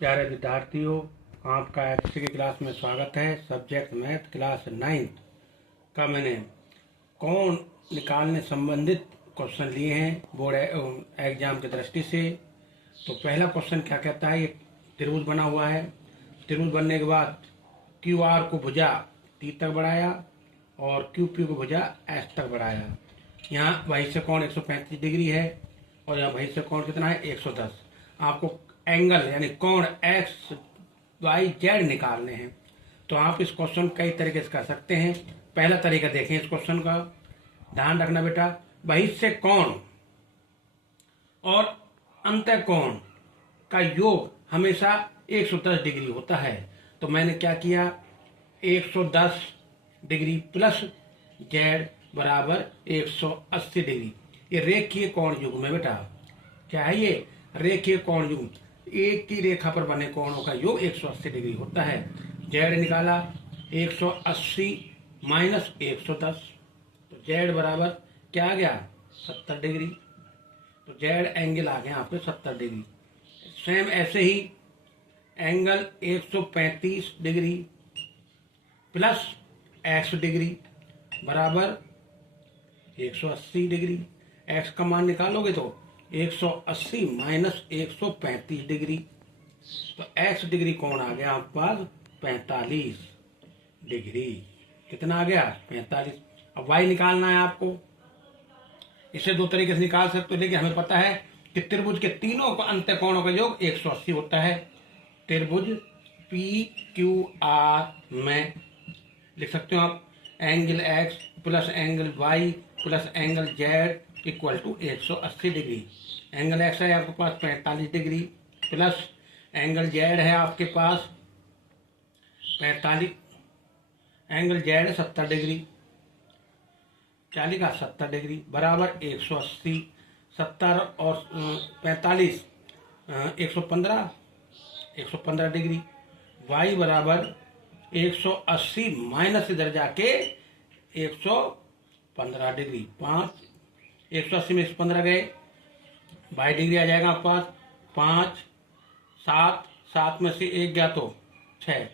प्यारे विद्यार्थियों, आपका एचएससी की क्लास में स्वागत है। सब्जेक्ट मैथ क्लास 9 का मैंने कोण निकालने संबंधित क्वेश्चन लिए हैं बोर्ड एग्जाम की दृष्टि से। तो पहला क्वेश्चन क्या कहता है, ये त्रिभुज बना हुआ है। त्रिभुज बनने के बाद क्यू आर को भुजा टी तक बढ़ाया और क्यू पी को भुजा एस तक बढ़ाया। यहाँ वही से कोण 135 डिग्री है और यहाँ वही से कोण कितना है 110। आपको एंगल यानी कोण एक्स वाई जेड निकालने हैं। तो आप इस क्वेश्चन कई तरीके से कर सकते हैं। पहला तरीका देखें इस क्वेश्चन का, ध्यान रखना बेटा, बहिष्य कोण और अंतः कोण का योग हमेशा 110 डिग्री होता है। तो मैंने क्या किया, 110 डिग्री प्लस जेड बराबर 180 डिग्री। ये रेखीय कोण युग्म है बेटा। क्या है ये? रेखीय कोण युग्म। एक की रेखा पर बने कोणों का योग 180 डिग्री होता है। जेड निकाला 180 माइनस 110, तो जेड बराबर क्या आ गया 70 डिग्री। तो जेड एंगल आ गया यहाँ पे 70 डिग्री। सेम ऐसे ही angle 135 degree plus x degree बराबर 180 डिग्री। एक्स का मान निकालोगे तो 180 माइनस 135 डिग्री, तो एक्स डिग्री कौन आ गया आपके पास 45 डिग्री। कितना आ गया 45। अब वाई निकालना है आपको। इसे दो तरीके से निकाल सकते हो, लेकिन हमें पता है कि त्रिभुज के तीनों अंत्य कोणों का योग 180 होता है। त्रिभुज पी क्यू आर में लिख सकते हो आप angle x plus angle y plus angle z equal to 180 degree. Angle x है आपके पास 45 डिग्री प्लस एंगल जेड है आपके पास 45, एंगल जेड 70 डिग्री, 40 का 70 डिग्री बराबर 180। 70 और 45 115 डिग्री। वाई बराबर 180 माइनस इधर जाके 115 डिग्री। 180 में 115 गए, 22 डिग्री आ जाएगा आपके पास। 5 7 7 में से 1 गया तो 6,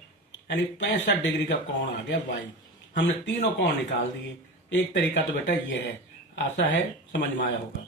यानी 65 डिग्री का कोण आ गया वाई। हमने तीनों कोण निकाल दिए। एक तरीका तो बेटा ये है। आशा है समझ में आया होगा।